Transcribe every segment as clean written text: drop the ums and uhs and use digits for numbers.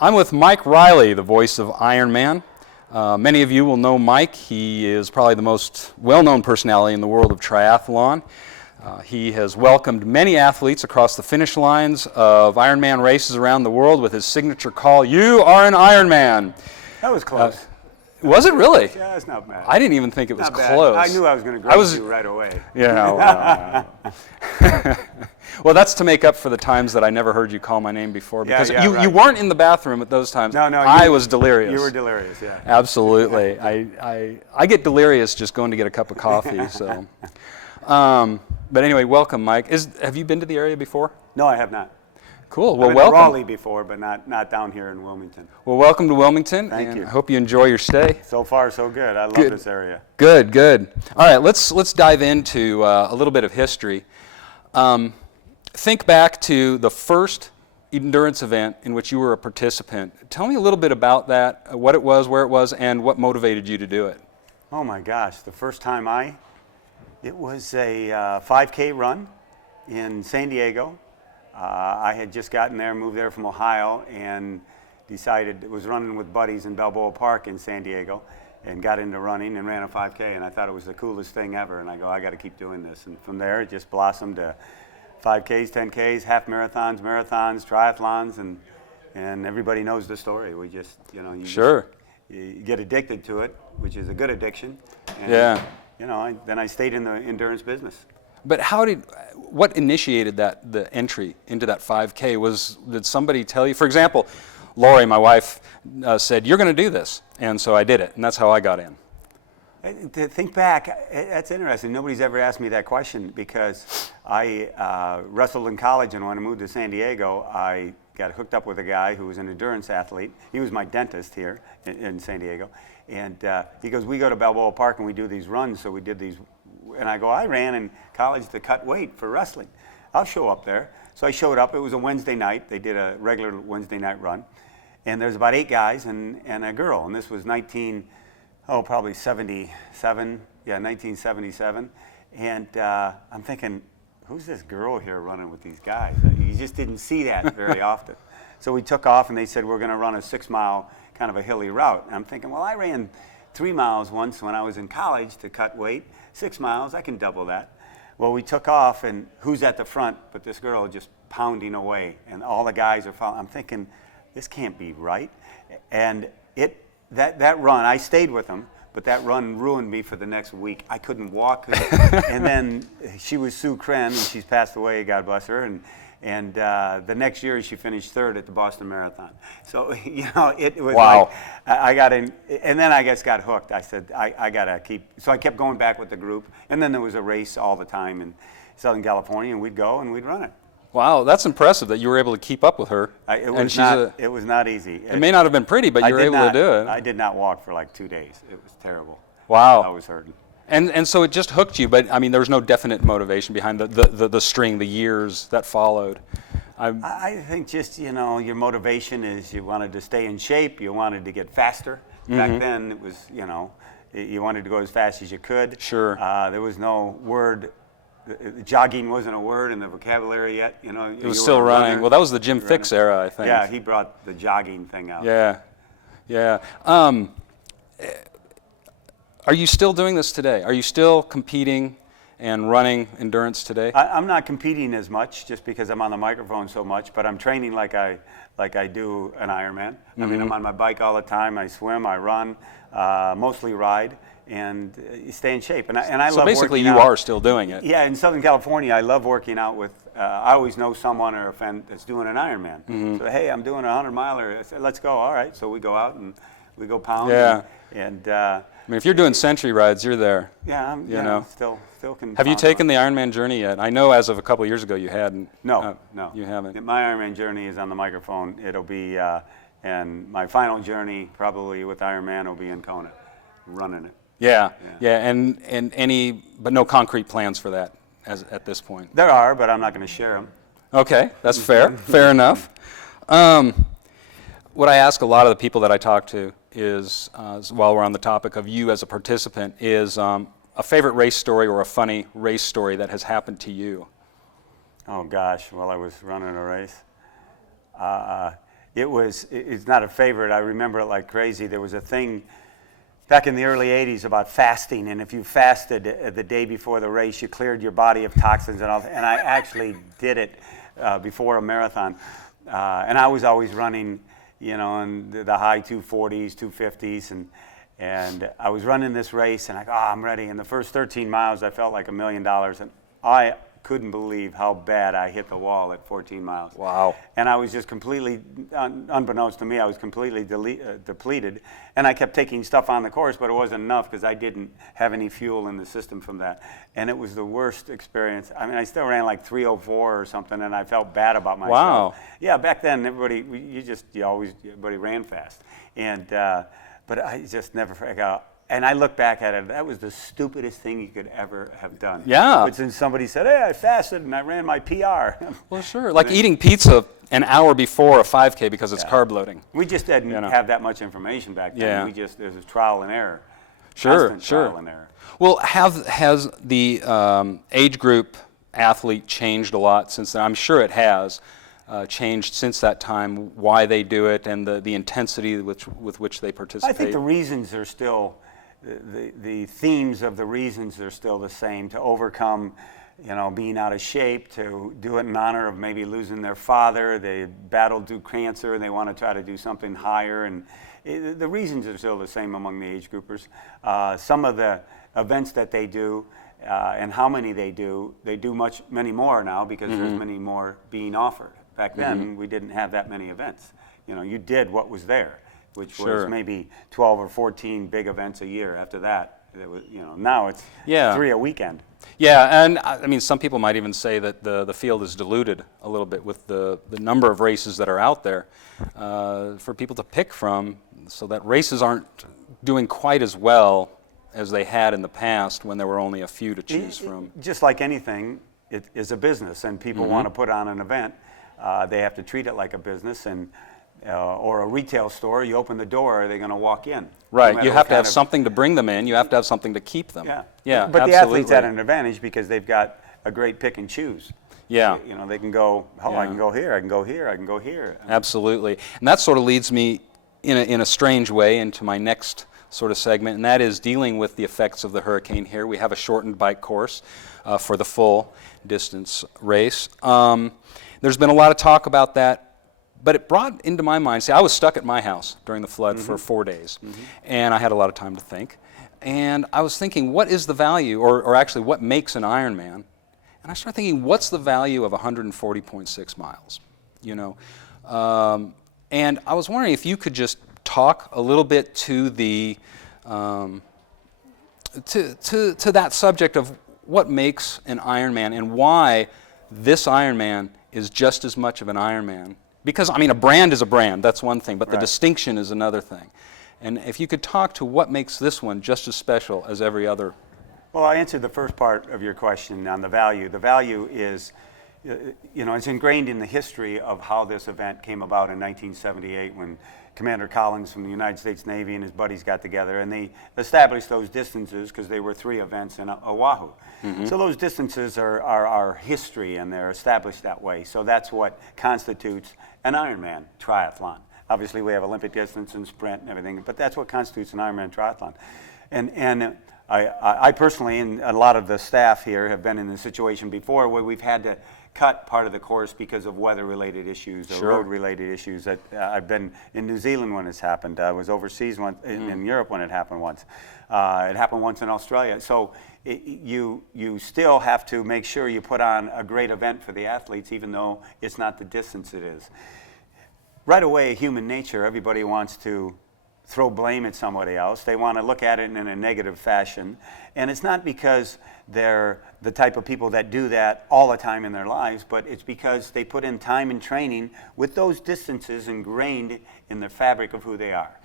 I'm with Mike Reilly, the voice of Ironman. Many of you will know Mike. He is probably the most well-known personality in the world of triathlon. He has welcomed many athletes across the finish lines of Ironman races around the world with his signature call, "You are an Ironman." That was close. Was it really? Yeah, it's not bad. I didn't even think it was Not bad. close. I knew I was going to graze you right away. Yeah. Well, that's to make up for the times that I never heard you call my name before, because you weren't in the bathroom at those times. No, I was delirious. You were delirious, yeah. Absolutely. I get delirious just going to get a cup of coffee. So, but anyway, welcome, Mike. Have you been to the area before? No, I have not. Cool. Well, I've been welcome. to Raleigh before, but not down here in Wilmington. Well, welcome to Wilmington. Thank you. I hope you enjoy your stay. So far, so good. I love this area. Good. All right, let's dive into a little bit of history. Think back to the first endurance event in which you were a participant. Tell me a little bit about that, what it was, where it was, and what motivated you to do it. Oh my gosh, the first time it was a 5K run in San Diego. I had just gotten there, moved there from Ohio, and was running with buddies in Balboa Park in San Diego, and got into running and ran a 5K, and I thought it was the coolest thing ever, and I go, I got to keep doing this. And from there, it just blossomed to 5Ks, 10Ks, half marathons, triathlons, and everybody knows the story. We just, you get addicted to it, which is a good addiction. And, then I stayed in the endurance business. But what initiated the entry into that 5K? Did somebody tell you? For example, Lori, my wife, said, "You're going to do this," and so I did it, and that's how I got in. To think back, that's interesting. Nobody's ever asked me that question, because I wrestled in college, and when I moved to San Diego, I got hooked up with a guy who was an endurance athlete. He was my dentist here in San Diego, and he goes, "We go to Balboa Park and we do these runs," so we did these. And I go, "I ran in college to cut weight for wrestling. I'll show up there." So I showed up. It was a Wednesday night. They did a regular Wednesday night run. And there's about 8 guys and a girl. And this was probably 77. Yeah, 1977. And I'm thinking, who's this girl here running with these guys? You just didn't see that very often. So we took off, and they said, we're going to run a 6-mile kind of a hilly route. And I'm thinking, well, I ran 3 miles once when I was in college to cut weight. 6 miles, I can double that. Well, we took off, and who's at the front but this girl just pounding away, and all the guys are following. I'm thinking, this can't be right. And that run, I stayed with them, but that run ruined me for the next week. I couldn't walk. And then she was Sue Cren, and she's passed away, God bless her. And the next year she finished 3rd at the Boston Marathon. So, it was like, I got in, and then I got hooked. I said, I got to keep, so I kept going back with the group. And then there was a race all the time in Southern California, and we'd go and we'd run it. Wow, that's impressive that you were able to keep up with her. It was not easy. It may not have been pretty, but you were able to do it. I did not walk for like 2 days. It was terrible. Wow. I was hurting. And so it just hooked you, but I mean, there was no definite motivation behind the string, the years that followed. I think just, your motivation is you wanted to stay in shape, you wanted to get faster. Back then it was, you wanted to go as fast as you could. Sure. There was no word, jogging wasn't a word in the vocabulary yet. It was still running. Well, that was the Jim Fixx era, I think. Yeah, he brought the jogging thing out. Yeah. Are you still doing this today? Are you still competing and running endurance today? I'm not competing as much just because I'm on the microphone so much, but I'm training like I do an Ironman. I mean, I'm on my bike all the time. I swim, I run, mostly ride, and stay in shape. And I love working out. So basically you are still doing it. Yeah, in Southern California, I love working out with, I always know someone or a friend that's doing an Ironman. So, hey, I'm doing a 100-miler. I say, let's go. All right. So we go out and we go pound. Yeah. And I mean, if you're doing century rides, you're there. Yeah, I'm still can. Have you taken the Ironman journey yet? I know as of a couple of years ago you hadn't. No. You haven't. My Ironman journey is on the microphone. It'll be, and my final journey probably with Ironman will be in Kona, running it. Yeah, but no concrete plans for that at this point. There are, but I'm not going to share them. Okay, that's fair. Fair enough. What I ask a lot of the people that I talk to is, while we're on the topic of you as a participant, is a favorite race story or a funny race story that has happened to you. Oh gosh, while I was running a race. it's not a favorite. I remember it like crazy. There was a thing back in the early 80s about fasting, and if you fasted the day before the race, you cleared your body of toxins and all. And I actually did it before a marathon, and I was always running, in the high 240s, 250s, and I was running this race, and I'm ready. And the first 13 miles, I felt like $1 million, and I couldn't believe how bad I hit the wall at 14 miles. Wow. And I was just completely, unbeknownst to me, I was completely depleted. And I kept taking stuff on the course, but it wasn't enough because I didn't have any fuel in the system from that. And it was the worst experience. I mean, I still ran like 3:04 or something, and I felt bad about myself. Wow. Yeah, back then, everybody ran fast. And, but I just never forgot. And I look back at it, that was the stupidest thing you could ever have done. Yeah. But then somebody said, hey, I fasted and I ran my PR. Well, sure. Like eating pizza an hour before a 5K because it's carb loading. We just didn't have that much information back then. Yeah. There's a trial and error. Sure, Constant sure. trial and error. Well, has the age group athlete changed a lot since then? I'm sure it has changed since that time, why they do it and the intensity with which they participate. I think the reasons are still, the themes of the reasons are still the same. To overcome, being out of shape, to do it in honor of maybe losing their father. They battled through cancer and they want to try to do something higher. And the reasons are still the same among the age groupers. Some of the events that they do and how many they do many more now because there's many more being offered. Back then, we didn't have that many events. You did what was there, which was maybe 12 or 14 big events a year. After that, it was, now it's 3 a weekend. Yeah, and I mean, some people might even say that the field is diluted a little bit with the number of races that are out there for people to pick from, so that races aren't doing quite as well as they had in the past when there were only a few to choose from. Just like anything, it is a business, and people want to put on an event. They have to treat it like a business, and or a retail store. You open the door, are they going to walk in? Right. No you have to have something to bring them in. You have to have something to keep them. Yeah. Yeah. But absolutely. the athletes had an advantage because they've got a great pick and choose. Yeah. They can go. I can go here. I can go here. I can go here. Absolutely. And that sort of leads me in a strange way into my next sort of segment, and that is dealing with the effects of the hurricane here. We have a shortened bike course for the full distance race. There's been a lot of talk about that, but it brought into my mind, see, I was stuck at my house during the flood for 4 days, and I had a lot of time to think. And I was thinking, what is the value, or actually what makes an Ironman? And I started thinking, what's the value of 140.6 miles? And I was wondering if you could just talk a little bit to the to that subject of what makes an Ironman and why this Ironman is just as much of an Ironman. Because, I mean, a brand is a brand, that's one thing, but the distinction is another thing. And if you could talk to what makes this one just as special as every other. Well, I answered the first part of your question on the value. The value is, it's ingrained in the history of how this event came about in 1978 when Commander Collins from the United States Navy and his buddies got together, and they established those distances because they were 3 events in Oahu. So those distances are our history, and they're established that way. So that's what constitutes an Ironman triathlon. Obviously, we have Olympic distance and sprint and everything, but that's what constitutes an Ironman triathlon. And I personally, and a lot of the staff here, have been in the situation before where we've had to cut part of the course because of weather-related issues or road-related issues. I've been in New Zealand when it's happened. I was overseas in Europe when it happened once. It happened once in Australia. So you still have to make sure you put on a great event for the athletes, even though it's not the distance it is. Right away, human nature, everybody wants to throw blame at somebody else. They want to look at it in a negative fashion. And it's not because they're the type of people that do that all the time in their lives, but it's because they put in time and training with those distances ingrained in the fabric of who they are.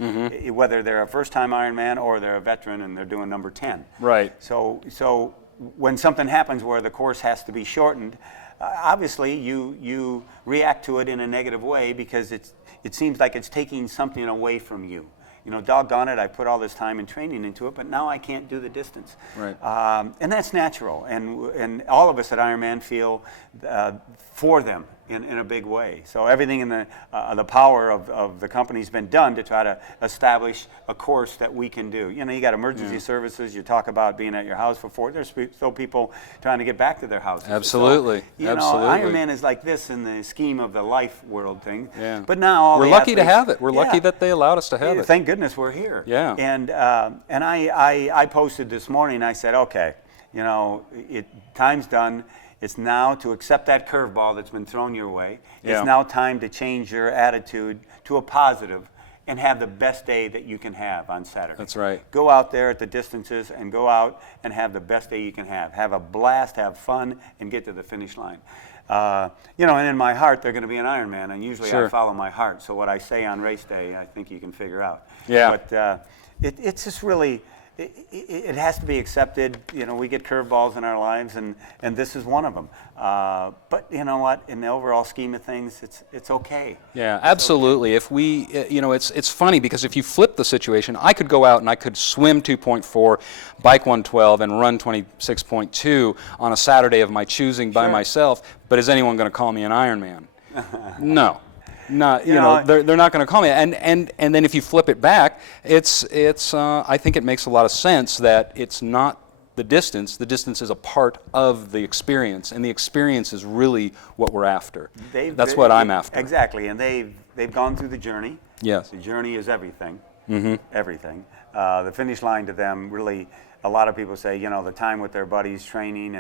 Whether they're a first-time Ironman or they're a veteran and they're doing number 10. Right. So when something happens where the course has to be shortened, obviously you react to it in a negative way because it seems like it's taking something away from you. Doggone it, I put all this time and training into it, but now I can't do the distance. Right. And that's natural. And all of us at Ironman feel for them in a big way. So everything in the power of the company's been done to try to establish a course that we can do. You got emergency services. You talk about being at your house for 4. There's still people trying to get back to their houses. Absolutely. So, Ironman is like this in the scheme of the life world thing. Yeah. But now we're lucky to have it. We're lucky that they allowed us to have it. Thank goodness we're here. Yeah. And I posted this morning. I said, okay, time's done. It's now to accept that curveball that's been thrown your way. It's now time to change your attitude to a positive and have the best day that you can have on Saturday. That's right. Go out there at the distances and go out and have the best day you can have. Have a blast, have fun, and get to the finish line. And in my heart, they're going to be an Ironman, and usually I follow my heart. So what I say on race day, I think you can figure out. Yeah. But it's just really... It has to be accepted. We get curveballs in our lives, and this is one of them. But you know what? In the overall scheme of things, it's okay. Yeah, absolutely. If we, it's funny because if you flip the situation, I could go out and I could swim 2.4, bike 112, and run 26.2 on a Saturday of my choosing by myself. But is anyone going to call me an Ironman? No. Not, they're not going to call me. And then if you flip it back, it's I think it makes a lot of sense that it's not the distance. The distance is a part of the experience, and the experience is really what we're after. That's what I'm after. Exactly, and they've gone through the journey. Yes. The journey is everything. Mm-hmm. Everything. The finish line to them really, a lot of people say, the time with their buddies training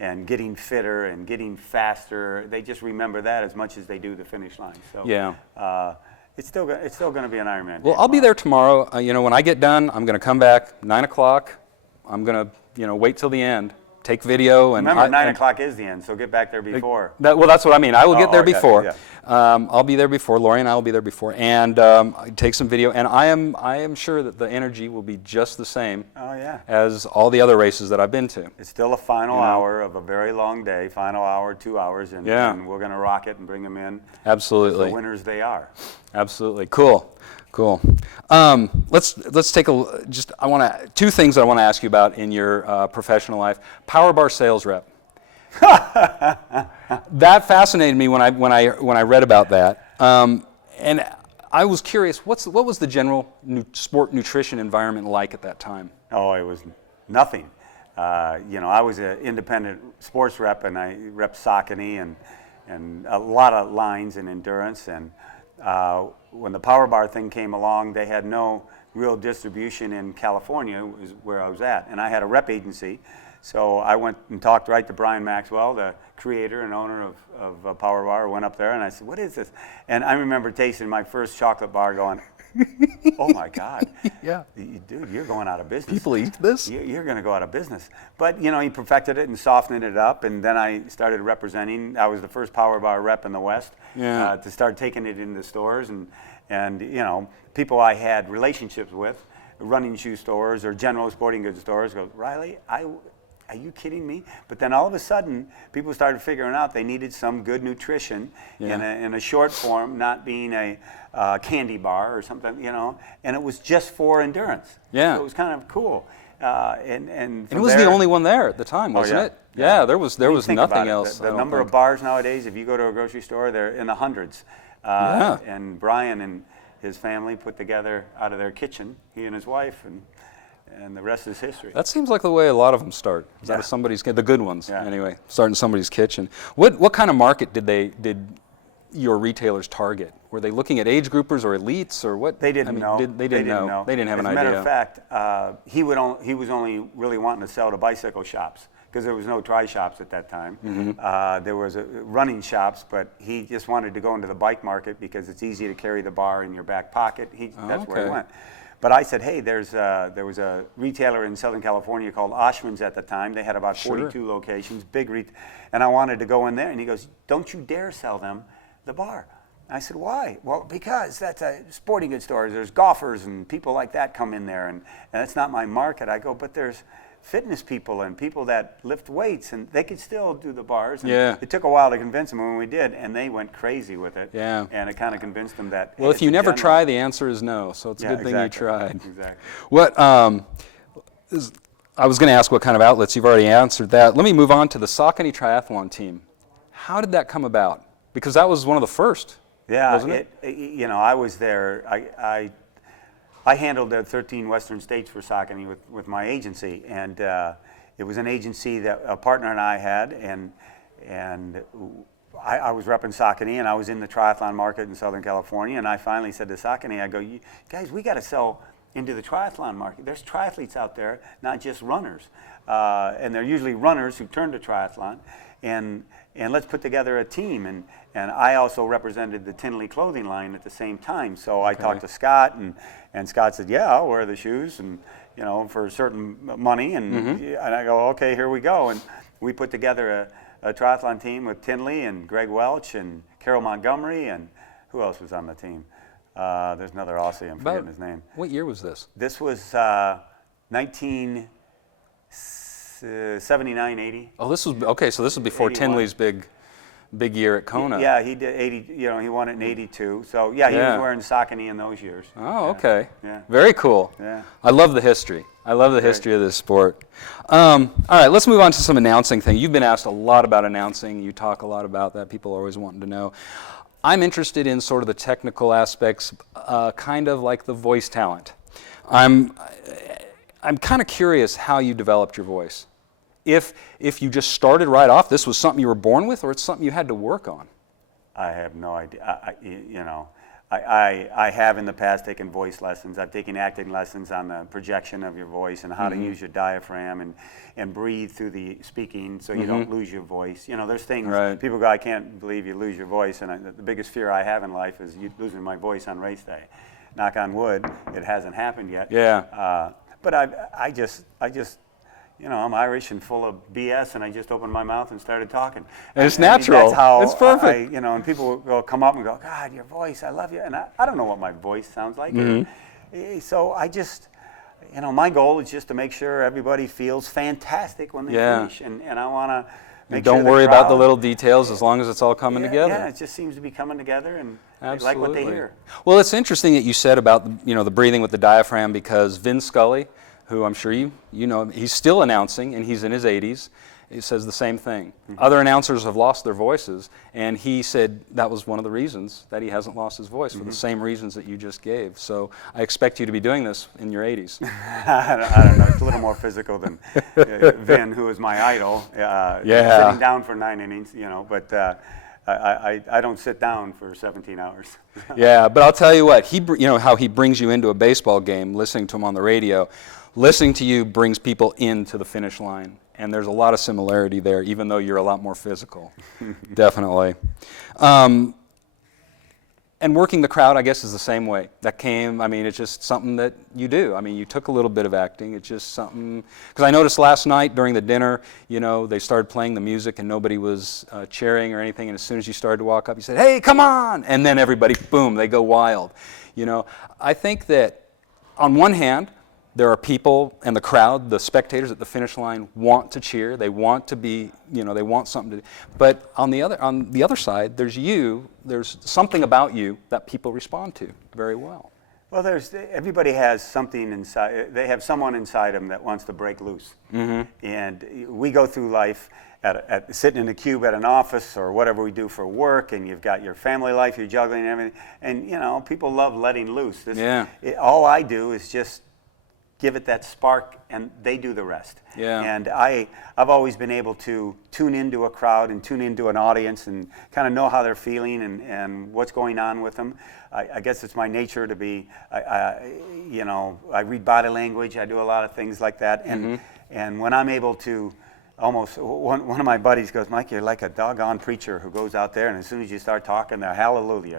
and getting fitter and getting faster, they just remember that as much as they do the finish line. So it's still going to be an Ironman. Well, I'll be there tomorrow. When I get done, I'm going to come back 9 o'clock. I'm going to wait till the end, take video. And remember, 9 o'clock is the end, so get back there before. That's what I mean. I will get there before. Yeah. I'll be there before. Lori and I will be there before, and take some video. And I am sure that the energy will be just the same as all the other races that I've been to. It's still a final hour of a very long day, final hour, 2 hours, and we're going to rock it and bring them in. Absolutely. The winners they are. Absolutely. Cool. Let's take I want to 2 things that I want to ask you about in your professional life. Power bar sales rep. That fascinated me when I read about that, and I was curious. What was the general sport nutrition environment like at that time? Oh, it was nothing. I was an independent sports rep, and I repped Saucony and a lot of lines in endurance. And when the Power Bar thing came along, they had no real distribution in California, is where I was at, and I had a rep agency. So I went and talked right to Brian Maxwell, the creator and owner of Power Bar. Went up there and I said, "What is this?" And I remember tasting my first chocolate bar, going, "Oh my God, dude, you're going out of business. People eat this? You're going to go out of business." But he perfected it and softened it up, and then I started representing. I was the first Power Bar rep in the West to start taking it into stores, and people I had relationships with, running shoe stores or general sporting goods stores, go, "Reilly, are you kidding me?" But then all of a sudden, people started figuring out they needed some good nutrition in a short form, not being a candy bar or something, and it was just for endurance. Yeah. So it was kind of cool. And it was the only one there at the time, wasn't it? Yeah, there was nothing else. The number of bars nowadays, if you go to a grocery store, they're in the hundreds. And Brian and his family put together out of their kitchen, he and his wife, and the rest is history. That seems like the way a lot of them start. Is out of somebody's the good ones anyway, start in somebody's kitchen. What kind of market did your retailers target? Were they looking at age groupers or elites or what? They didn't know. They didn't know. They didn't have an idea. As a matter of fact, he was only really wanting to sell to bicycle shops because there was no tri shops at that time. Mm-hmm. There was running shops, but he just wanted to go into the bike market because it's easy to carry the bar in your back pocket. That's where he went. But I said, hey, there was a retailer in Southern California called Oshman's at the time. They had about 42 locations, and I wanted to go in there. And he goes, "Don't you dare sell them the bar." I said, "Why?" "Well, because that's a sporting goods store. There's golfers and people like that come in there, and that's not my market." I go, "But there's fitness people and people that lift weights, and they could still do the bars." And it took a while to convince them when we did, and they went crazy with it. Yeah. And it kind of convinced them that. Well, if you never try, the answer is no. So it's a good thing you tried. Exactly. What I was going to ask what kind of outlets. You've already answered that. Let me move on to the Saucony Triathlon team. How did that come about? Because that was one of the first, Yeah, wasn't it? I was there. I handled the 13 Western states for Saucony with my agency, and it was an agency that a partner and I had, and I was repping Saucony, and I was in the triathlon market in Southern California, and I finally said to Saucony, I go, guys, we got to sell into the triathlon market. There's triathletes out there, not just runners, and they're usually runners who turn to triathlon, and let's put together a team. And I also represented the Tinley clothing line at the same time. So I talked to Scott, and Scott said, yeah, I'll wear the shoes, and for a certain money. And I go, okay, here we go. And we put together a triathlon team with Tinley and Greg Welch and Carol Montgomery, and who else was on the team? There's another Aussie, I'm forgetting his name. What year was this? This was 1979, 80. Oh, this was, okay, so this was before 81. Tinley's big year at Kona. Yeah, he did 80, he won it in 82. So yeah, he was wearing Saucony in those years. Oh, okay. Yeah. Very cool. Yeah. I love the history. I love the history of this sport. All right, let's move on to some announcing thing. You've been asked a lot about announcing. You talk a lot about that. People are always wanting to know. I'm interested in sort of the technical aspects, kind of like the voice talent. I'm kind of curious how you developed your voice. If you just started right off, this was something you were born with, or it's something you had to work on? I have no idea. I have in the past taken voice lessons. I've taken acting lessons on the projection of your voice and how to use your diaphragm and breathe through the speaking so you don't lose your voice. There's things, people go, I can't believe you lose your voice. And the biggest fear I have in life is losing my voice on race day. Knock on wood, it hasn't happened yet. Yeah. But I just I'm Irish and full of BS, and I just opened my mouth and started talking. And it's natural. That's how it's perfect. And people will come up and go, God, your voice, I love you. And I don't know what my voice sounds like. So I just, my goal is just to make sure everybody feels fantastic when they finish. And I want to make sure don't worry about the little details as long as it's all coming together. Yeah, it just seems to be coming together, and they like what they hear. Well, it's interesting that you said about the breathing with the diaphragm, because Vin Scully, who I'm sure you know, he's still announcing, and he's in his 80s. He says the same thing. Other announcers have lost their voices, and he said that was one of the reasons that he hasn't lost his voice, for the same reasons that you just gave. So I expect you to be doing this in your 80s. I don't know. It's a little more physical than Vin, who is my idol. Sitting down for 9 innings, but I don't sit down for 17 hours. Yeah, but I'll tell you what, how he brings you into a baseball game, listening to him on the radio. Listening to you brings people into the finish line, and there's a lot of similarity there, even though you're a lot more physical. Definitely. And working the crowd, I guess, is the same way. It's just something that you do. You took a little bit of acting. It's just something, because I noticed last night during the dinner, they started playing the music and nobody was cheering or anything, and as soon as you started to walk up, you said, hey, come on! And then everybody, boom, they go wild. I think that on one hand, there are people and the crowd, the spectators at the finish line want to cheer. They want to be, they want something to do. But on the other side, there's something about you that people respond to very well. Well, everybody has something inside. They have someone inside them that wants to break loose. And we go through life at sitting in a cube at an office or whatever we do for work, and you've got your family life, you're juggling and everything. And people love letting loose. All I do is just give it that spark, and they do the rest. Yeah. And I've always been able to tune into a crowd and tune into an audience and kind of know how they're feeling and what's going on with them. I guess it's my nature to be, I read body language. I do a lot of things like that. And when I'm able to, almost one of my buddies goes, Mike, you're like a doggone preacher who goes out there, and as soon as you start talking, they're hallelujah,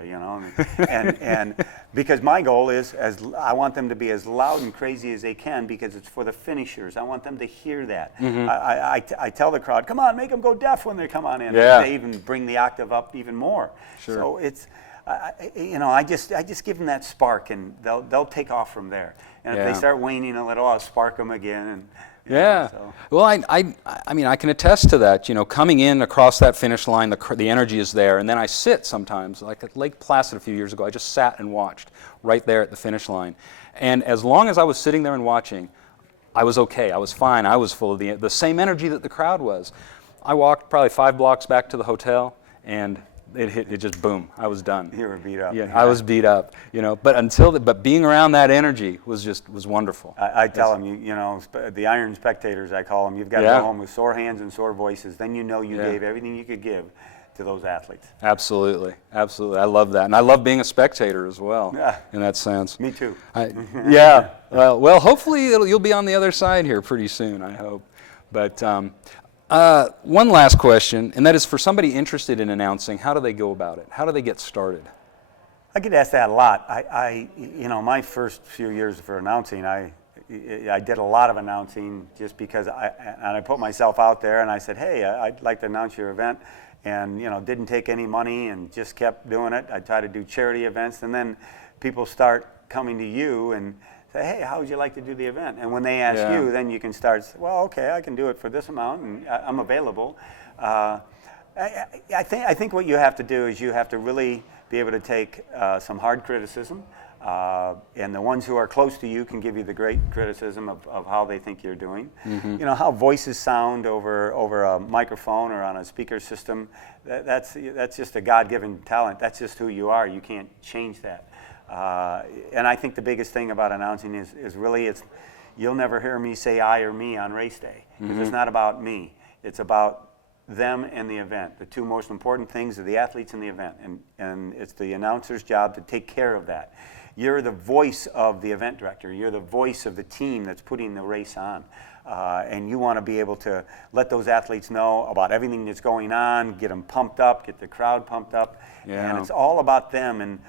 and because my goal is, I want them to be as loud and crazy as they can, because it's for the finishers. I want them to hear that. I tell the crowd, come on, make them go deaf when they come on in. Yeah. They even bring the octave up even more. Sure. So it's, I just give them that spark, and they'll take off from there. And if they start waning a little, I'll spark them again. Well, I can attest to that. Coming in across that finish line, the energy is there, and then I sit sometimes, like at Lake Placid a few years ago. I just sat and watched right there at the finish line, and as long as I was sitting there and watching, I was okay. I was fine. I was full of the same energy that the crowd was. I walked probably 5 blocks back to the hotel, and it hit. It just boom. I was done. You were beat up. Yeah, I was beat up. But being around that energy was wonderful. I tell them, the Iron Spectators, I call them. You've got to go home with sore hands and sore voices. Then you know you gave everything you could give to those athletes. Absolutely. I love that, and I love being a spectator as well. In that sense. Me too. Well, hopefully you'll be on the other side here pretty soon. I hope. But one last question, and that is for somebody interested in announcing. How do they go about it? How do they get started? I get asked that a lot. My first few years for announcing, I did a lot of announcing just because I put myself out there and I said, hey, I'd like to announce your event, and didn't take any money and just kept doing it. I try to do charity events, and then people start coming to you and say, hey, how would you like to do the event? And when they ask you, then you can start, well, okay, I can do it for this amount, and I'm available. I think what you have to do is you have to really be able to take some hard criticism, and the ones who are close to you can give you the great criticism of how they think you're doing. Mm-hmm. How voices sound over a microphone or on a speaker system, that's just a God-given talent. That's just who you are. You can't change that. And I think the biggest thing about announcing is really you'll never hear me say I or me on race day, because it's not about me. It's about them and the event. The two most important things are the athletes and the event, and it's the announcer's job to take care of that. You're the voice of the event director. You're the voice of the team that's putting the race on. And you want to be able to let those athletes know about everything that's going on, get them pumped up, get the crowd pumped up. Yeah. And it's all about them. And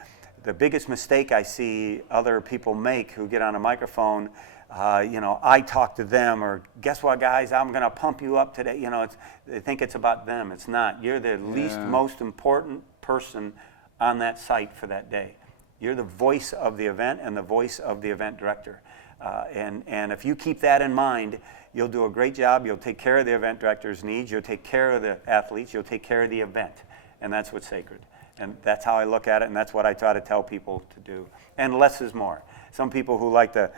the biggest mistake I see other people make who get on a microphone, I talk to them, or guess what, guys, I'm going to pump you up today. They think it's about them. It's not. You're the least most important person on that site for that day. You're the voice of the event and the voice of the event director. And if you keep that in mind, you'll do a great job. You'll take care of the event director's needs. You'll take care of the athletes. You'll take care of the event. And that's what's sacred. And that's how I look at it, and that's what I try to tell people to do. And less is more. Some people who like to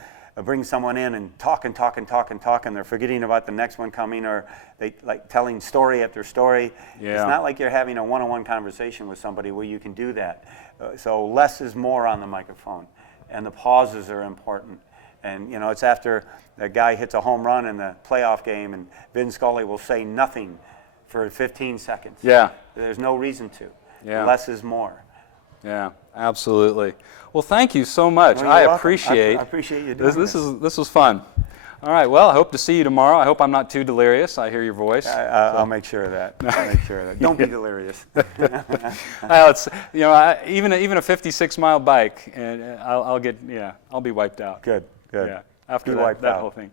bring someone in and talk, and they're forgetting about the next one coming, or they like telling story after story. Yeah. It's not like you're having a one-on-one conversation with somebody where you can do that. So less is more on the microphone, and the pauses are important. And it's after the guy hits a home run in the playoff game, and Vin Scully will say nothing for 15 seconds. Yeah. There's no reason to. Yeah. Less is more. Yeah, absolutely. Well, thank you so much. I appreciate you doing this. This was fun. All right. Well, I hope to see you tomorrow. I hope I'm not too delirious. I hear your voice. I'll make sure of that. Don't be delirious. It's even a 56-mile bike, and I'll be wiped out. Good. Yeah. After that whole thing.